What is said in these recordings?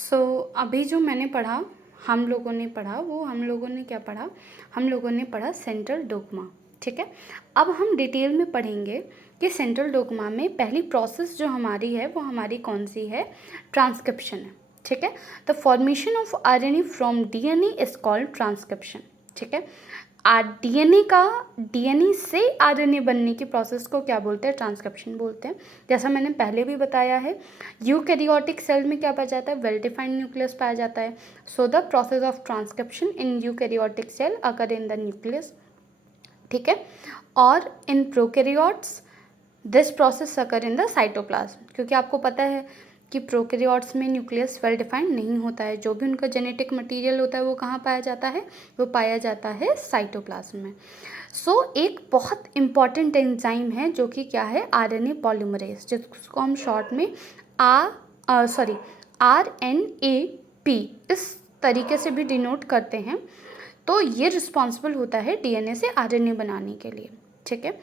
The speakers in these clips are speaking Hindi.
सो अभी जो मैंने पढ़ा, हम लोगों ने पढ़ा, वो हम लोगों ने क्या पढ़ा, हम लोगों ने पढ़ा सेंट्रल डोग्मा। ठीक है, अब हम डिटेल में पढ़ेंगे कि सेंट्रल डोग्मा में पहली प्रोसेस जो हमारी है वो हमारी कौन सी है, ट्रांसक्रिप्शन है। ठीक है, the formation of RNA from DNA is called transcription. ठीक है, डीएनए से आरएनए बनने की प्रोसेस को क्या बोलते हैं, ट्रांसक्रिप्शन बोलते हैं। जैसा मैंने पहले भी बताया है, यूकैरियोटिक सेल में क्या पाया जाता है, वेल डिफाइंड न्यूक्लियस पाया जाता है। So the process of transcription in eukaryotic cell occur in the nucleus. ठीक है, और in prokaryotes this process occur in the cytoplasm, क्योंकि आपको पता है कि प्रोकैरियोट्स में न्यूक्लियस वेल डिफाइंड नहीं होता है। जो भी उनका जेनेटिक मटेरियल होता है वो कहाँ पाया जाता है, वो पाया जाता है साइटोप्लाज्म में। सो एक बहुत इंपॉर्टेंट एंजाइम है जो कि क्या है, आरएनए पॉलीमरेज, जिसको हम शॉर्ट में RNAP इस तरीके से भी डिनोट करते हैं। तो ये रिस्पॉन्सिबल होता है डीएनए से आरएनए बनाने के लिए। ठीक है,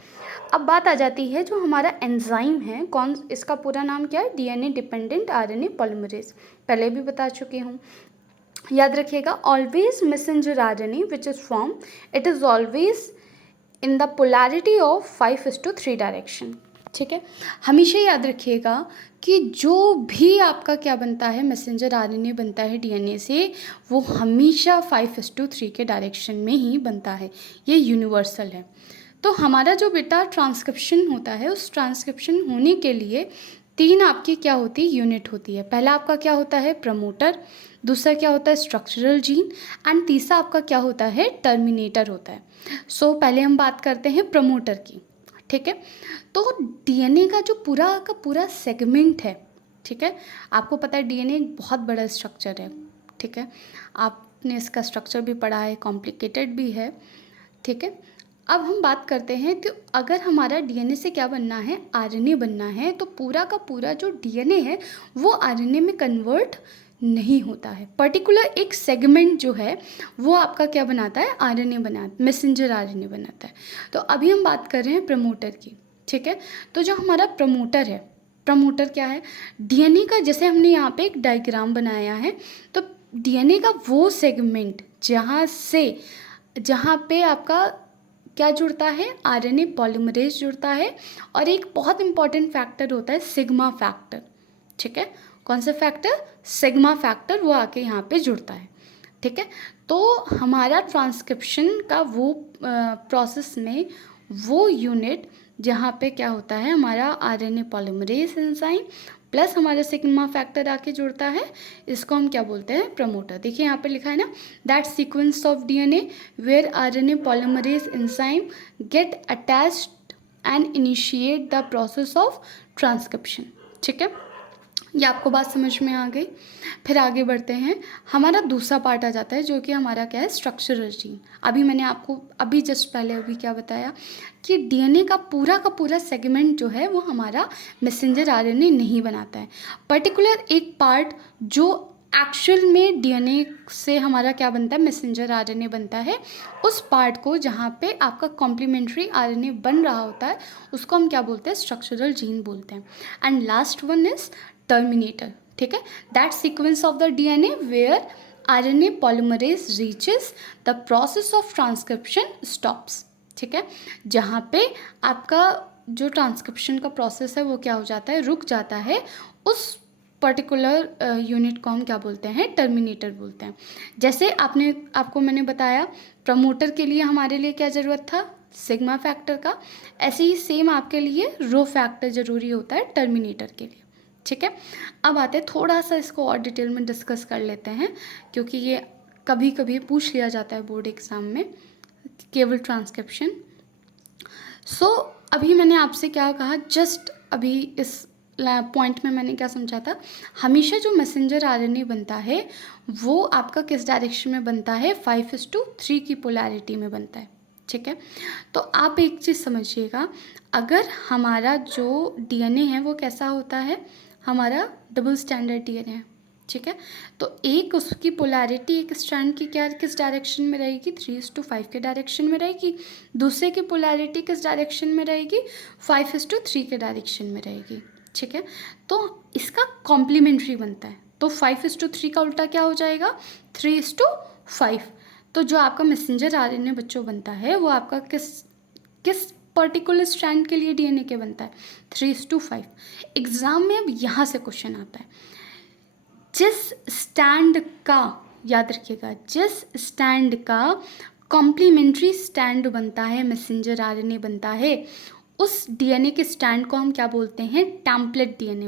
अब बात आ जाती है जो हमारा एंजाइम है, कौन, इसका पूरा नाम क्या है, डीएनए डिपेंडेंट आरएनए पॉलीमरेज। पहले भी बता चुकी हूँ, याद रखिएगा। Always messenger RNA which is form, it is always in the polarity of 5:3 direction. ठीक है, हमेशा याद रखिएगा कि जो भी आपका क्या बनता है, मैसेंजर आरएनए बनता है डीएनए से, वो हमेशा 5:3 के डायरेक्शन में ही बनता है। ये यूनिवर्सल है। तो हमारा जो बेटा ट्रांसक्रिप्शन होता है, उस ट्रांसक्रिप्शन होने के लिए 3 आपकी क्या होती है, यूनिट होती है। पहला आपका क्या होता है, प्रमोटर, दूसरा क्या होता है, स्ट्रक्चरल जीन, एंड तीसरा आपका क्या होता है, टर्मिनेटर होता है। सो पहले हम बात करते हैं प्रमोटर की। ठीक है, तो डीएनए का जो पूरा का पूरा सेगमेंट है, ठीक है, आपको पता है डीएनए एक बहुत बड़ा स्ट्रक्चर है। ठीक है, आपने इसका स्ट्रक्चर भी पढ़ा है, कॉम्प्लिकेटेड भी है। ठीक है, अब हम बात करते हैं कि अगर हमारा डीएनए से क्या बनना है, आरएनए बनना है, तो पूरा का पूरा जो डीएनए है वो आरएनए में कन्वर्ट नहीं होता है। पर्टिकुलर एक सेगमेंट जो है वो आपका क्या बनाता है, आरएनए मैसेंजर आरएनए बनाता है। तो अभी हम बात कर रहे हैं प्रमोटर की। ठीक है, तो जो हमारा प्रमोटर है, प्रमोटर क्या है, डीएनए का, जैसे हमने यहाँ पे एक डायग्राम बनाया है, तो डीएनए का वो सेगमेंट जहाँ पे आपका क्या जुड़ता है, आरएनए पॉलीमरेज जुड़ता है, और एक बहुत इंपॉर्टेंट फैक्टर होता है सिग्मा फैक्टर। ठीक है, कौन सा फैक्टर, सिग्मा फैक्टर, वो आके यहाँ पे जुड़ता है। ठीक है, तो हमारा ट्रांसक्रिप्शन का वो प्रोसेस में वो यूनिट जहाँ पे क्या होता है, हमारा आरएनए पॉलीमरेज एंजाइम प्लस हमारा सिग्मा फैक्टर आके जुड़ता है, इसको हम क्या बोलते हैं, प्रमोटर। देखिए यहाँ पे लिखा है ना, that sequence of DNA where RNA polymerase enzyme get attached and initiate the process of transcription. ठीक है, ये आपको बात समझ में आ गई। फिर आगे बढ़ते हैं, हमारा दूसरा पार्ट आ जाता है जो कि हमारा क्या है, स्ट्रक्चरल जीन। अभी मैंने आपको अभी जस्ट पहले अभी क्या बताया कि डीएनए का पूरा सेगमेंट जो है वो हमारा मैसेंजर आरएनए नहीं बनाता है। पर्टिकुलर एक पार्ट जो एक्चुअल में डीएनए से हमारा क्या बनता है, मैसेंजर आरएनए बनता है, उस पार्ट को जहाँ पे आपका कॉम्प्लीमेंट्री आरएनए बन रहा होता है उसको हम क्या बोलते हैं, स्ट्रक्चरल जीन बोलते हैं। And last one is terminator. ठीक है, that sequence of the DNA where RNA polymerase reaches the process of transcription stops. ठीक है, जहाँ पे आपका जो ट्रांसक्रिप्शन का प्रोसेस है वो क्या हो जाता है, रुक जाता है, उस पर्टिकुलर यूनिट को हम क्या बोलते हैं, टर्मिनेटर बोलते हैं। जैसे आपको मैंने बताया प्रमोटर के लिए हमारे लिए क्या ज़रूरत था, सिग्मा फैक्टर का, ऐसे ही सेम आपके लिए रो फैक्टर ज़रूरी होता है टर्मिनेटर के लिए। ठीक है, अब आते हैं थोड़ा सा इसको और डिटेल में डिस्कस कर लेते हैं, क्योंकि ये कभी कभी पूछ लिया जाता है बोर्ड एग्ज़ाम में, केवल ट्रांसक्रिप्शन। सो अभी मैंने आपसे क्या कहा, जस्ट अभी इस पॉइंट में मैंने क्या समझा था, हमेशा जो मैसेंजर आरएनए बनता है वो आपका किस डायरेक्शन में बनता है, 5:3 की पोलैरिटी में बनता है। ठीक है, तो आप एक चीज़ समझिएगा, अगर हमारा जो डीएनए है वो कैसा होता है, हमारा डबल स्टैंडर्ड डीएनए है। ठीक है, तो एक उसकी पोलैरिटी एक स्ट्रैंड की क्या किस डायरेक्शन में रहेगी, 3:5 के डायरेक्शन में रहेगी, दूसरे की पोलैरिटी किस डायरेक्शन में रहेगी, 5:3 के डायरेक्शन में रहेगी। ठीक है, तो इसका कॉम्प्लीमेंट्री बनता है। तो 5:3 का उल्टा क्या हो जाएगा, 3:5। तो जो आपका मैसेंजर आरएनए बच्चों बनता है वो आपका किस पर्टिकुलर स्ट्रैंड के लिए डीएनए के बनता है, 3:5। एग्जाम में अब यहाँ से क्वेश्चन आता है, जिस स्टैंड का, याद रखिएगा, जिस स्टैंड का कॉम्प्लीमेंट्री स्टैंड बनता है, मैसेंजर आरएनए बनता है, उस डीएनए के स्टैंड को हम क्या बोलते हैं, टेम्पलेट डीएनए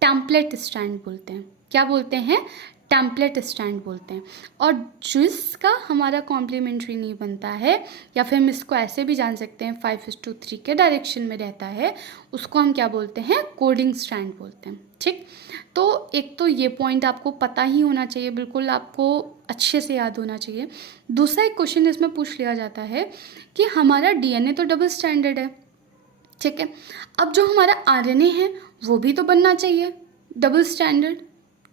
टेम्पलेट स्टैंड बोलते हैं। क्या बोलते हैं, टेम्पलेट स्टैंड बोलते हैं। और जिसका हमारा कॉम्प्लीमेंट्री नहीं बनता है, या फिर हम इसको ऐसे भी जान सकते हैं 5:3 के डायरेक्शन में रहता है, उसको हम क्या बोलते हैं, कोडिंग स्ट्रैंड बोलते हैं। ठीक, तो एक तो ये पॉइंट आपको पता ही होना चाहिए, बिल्कुल आपको अच्छे से याद होना चाहिए। दूसरा एक क्वेश्चन इसमें पूछ लिया जाता है कि हमारा डीएनए तो डबल स्टैंडर्ड है, ठीक है, अब जो हमारा आरएनए है वो भी तो बनना चाहिए डबल स्टैंडर्ड,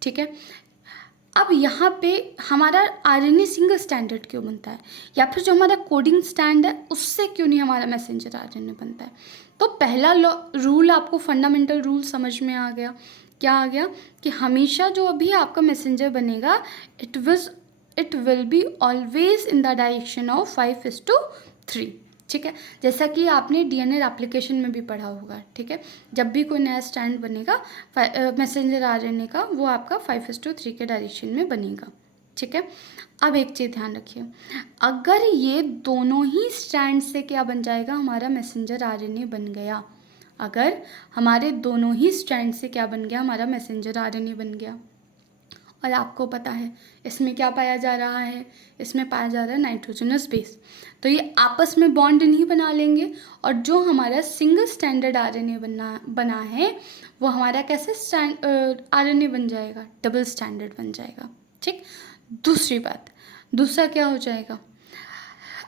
ठीक है। अब यहाँ पे हमारा आरएनए सिंगल स्टैंडर्ड क्यों बनता है, या फिर जो हमारा कोडिंग स्टैंड है उससे क्यों नहीं हमारा मैसेंजर आरएनए बनता है। तो पहला रूल आपको, फंडामेंटल रूल समझ में आ गया। क्या आ गया कि हमेशा जो अभी आपका मैसेंजर बनेगा, it will be always in the direction of 5:3, ठीक है। जैसा कि आपने डीएनए एप्लीकेशन में भी पढ़ा होगा, ठीक है, जब भी कोई नया स्टैंड बनेगा मैसेंजर आरएनए का, वो आपका 5:3 के डायरेक्शन में बनेगा, ठीक है। अब एक चीज़ ध्यान रखिए, अगर ये दोनों ही स्टैंड से क्या बन जाएगा, हमारा मैसेंजर आरएनए बन गया। अगर हमारे दोनों ही स्ट्रैंड से क्या बन गया, हमारा मैसेंजर आरएनए बन गया। और आपको पता है इसमें क्या पाया जा रहा है, इसमें पाया जा रहा है नाइट्रोजनस बेस। तो ये आपस में बॉन्ड नहीं बना लेंगे, और जो हमारा सिंगल स्टैंडर्ड आरएनए बना है वो हमारा कैसे आरएनए बन जाएगा, डबल स्टैंडर्ड बन जाएगा, ठीक। दूसरी बात, दूसरा क्या हो जाएगा,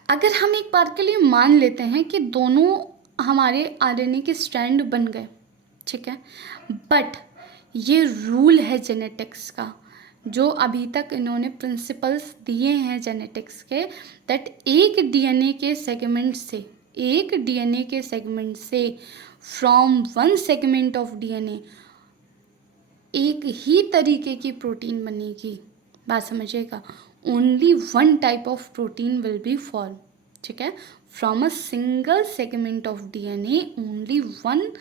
अगर हम एक बार के लिए मान लेते हैं कि दोनों हमारे आरएनए के स्ट्रैंड बन गए, ठीक है, बट ये रूल है जेनेटिक्स का, जो अभी तक इन्होंने प्रिंसिपल्स दिए हैं जेनेटिक्स के, दैट एक डीएनए के सेगमेंट से from one segment of DNA एक ही तरीके की प्रोटीन बनेगी। बात समझिएगा, only one type of protein will be form, ठीक है, from a single segment of DNA only one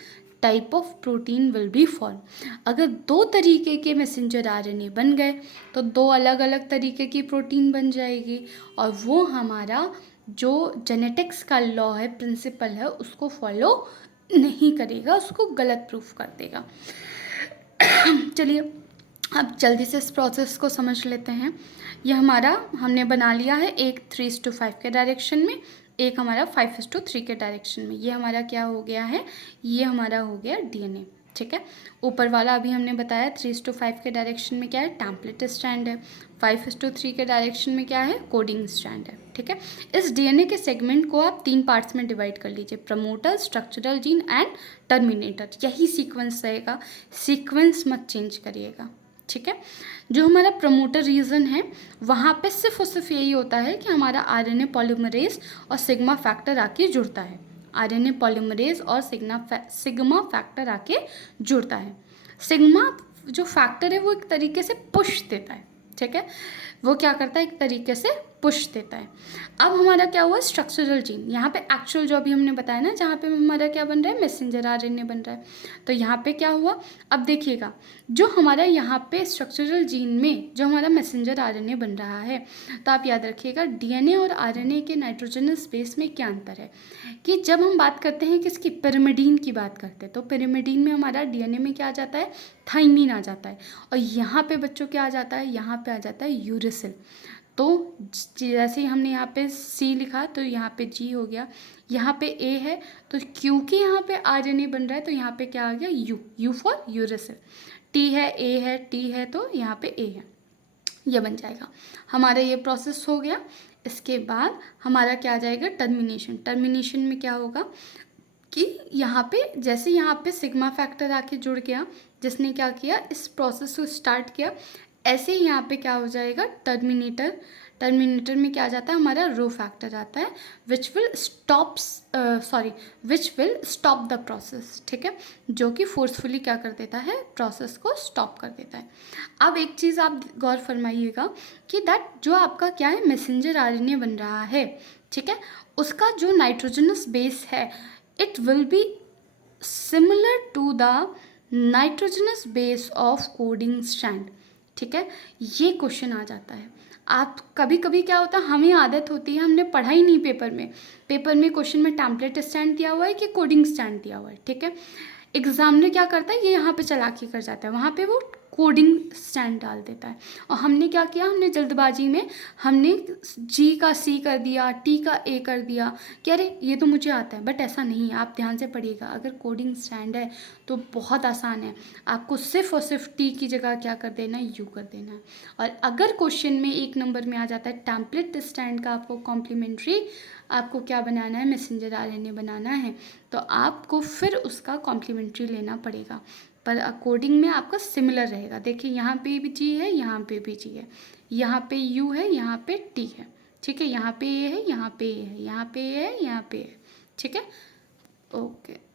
type of protein will be form. अगर दो तरीके के मैसेंजर आरएनए बन गए तो दो अलग अलग तरीके की प्रोटीन बन जाएगी, और वो हमारा जो जेनेटिक्स का लॉ है, प्रिंसिपल है, उसको फॉलो नहीं करेगा, उसको गलत प्रूफ कर देगा। चलिए अब जल्दी से इस प्रोसेस को समझ लेते हैं। यह हमारा हमने बना लिया है, एक 3:5 के डायरेक्शन में, एक हमारा 5:3 के डायरेक्शन में। ये हमारा क्या हो गया है, ये हमारा हो गया डीएनए, ठीक है। ऊपर वाला अभी हमने बताया 3:5 के डायरेक्शन में क्या है, टेम्पलेट स्ट्रैंड है, 5:3 के डायरेक्शन में क्या है, कोडिंग स्ट्रैंड है, ठीक है। इस डीएनए के सेगमेंट को आप 3 पार्ट्स में डिवाइड कर लीजिए, promoter, structural gene and terminator. यही सीक्वेंस रहेगा, सीक्वेंस मत चेंज करिएगा, ठीक है। जो हमारा प्रमोटर रीजन है वहाँ पे सिर्फ और सिर्फ यही होता है कि हमारा आरएनए पॉलीमरेज और सिग्मा फैक्टर आके जुड़ता है, आरएनए पॉलीमरेज और सिग्मा फैक्टर आके जुड़ता है। सिग्मा जो फैक्टर है वो एक तरीके से पुश देता है, ठीक है, वो क्या करता है, एक तरीके से पुश देता है। अब हमारा क्या हुआ, स्ट्रक्चरल जीन, यहाँ पे एक्चुअल जो अभी हमने बताया ना, जहाँ पे हमारा क्या बन रहा है, मैसेंजर आरएनए बन रहा है। तो यहाँ पे क्या हुआ, अब देखिएगा, जो हमारा यहाँ पे स्ट्रक्चरल जीन में जो हमारा मैसेंजर आरएनए बन रहा है, तो आप याद रखिएगा डीएनए और आरएनए के नाइट्रोजनस बेस में क्या अंतर है, कि जब हम बात करते हैं किसकी, पिरिमिडीन की बात करते हैं, तो पिरिमिडीन में हमारा डीएनए में क्या आ जाता है, थाइमीन आ जाता है, और यहाँ पे बच्चों क्या आ जाता है, यहाँ पे आ जाता है यूरेसिल। तो जैसे ही हमने यहाँ पे सी लिखा तो यहाँ पे जी हो गया, यहाँ पे ए है, तो क्योंकि यहाँ पे आरएनए बन रहा है तो यहाँ पे क्या आ गया, यू फॉर यूरेसिल। टी है, ए है, टी है, तो यहाँ पे ए है, ये बन जाएगा। हमारा ये प्रोसेस हो गया। इसके बाद हमारा क्या आ जाएगा, टर्मिनेशन। टर्मिनेशन में क्या होगा कि यहाँ पे जैसे यहाँ पे सिग्मा फैक्टर आके जुड़ गया, जिसने क्या किया, इस प्रोसेस को स्टार्ट किया, ऐसे ही यहाँ पे क्या हो जाएगा, टर्मिनेटर में क्या आ जाता है, हमारा रो फैक्टर आता है, which will stop the process, ठीक है, जो कि फोर्सफुली क्या कर देता है, प्रोसेस को स्टॉप कर देता है। अब एक चीज़ आप गौर फरमाइएगा कि दैट जो आपका क्या है, मैसेंजर आरएनए बन रहा है, ठीक है, उसका जो नाइट्रोजनस बेस है, it will be similar to the nitrogenous base of coding strand, ठीक है। ये क्वेश्चन आ जाता है। आप कभी कभी क्या होता है, हमें आदत होती है, हमने पढ़ा ही नहीं पेपर में क्वेश्चन में टेम्पलेट स्टैंड दिया हुआ है कि कोडिंग स्टैंड दिया हुआ है, ठीक है। एग्जामिनर क्या करता है, ये यहाँ पे चालाकी कर जाता है, वहाँ पे वो कोडिंग स्टैंड डाल देता है। और हमने क्या किया, हमने जल्दबाजी में हमने जी का सी कर दिया, टी का ए कर दिया कि अरे ये तो मुझे आता है, बट ऐसा नहीं है। आप ध्यान से पढ़िएगा, अगर कोडिंग स्टैंड है तो बहुत आसान है, आपको सिर्फ और सिर्फ टी की जगह क्या कर देना है, यू कर देना है। और अगर क्वेश्चन में 1 नंबर में आ जाता है टेम्पलेट स्टैंड का, आपको कॉम्प्लीमेंट्री आपको क्या बनाना है, मैसेंजर आरएनए बनाना है, तो आपको फिर उसका कॉम्प्लीमेंट्री लेना पड़ेगा, पर कोडिंग में आपका सिमिलर रहेगा। देखिए यहाँ पे भी जी है, यहाँ पे भी जी है, यहाँ पे यू है, यहाँ पे टी है, ठीक है, यहाँ पे ए है, यहाँ पे ए है, यहाँ पे ए है, यहाँ पे ए है, ठीक है, ओके।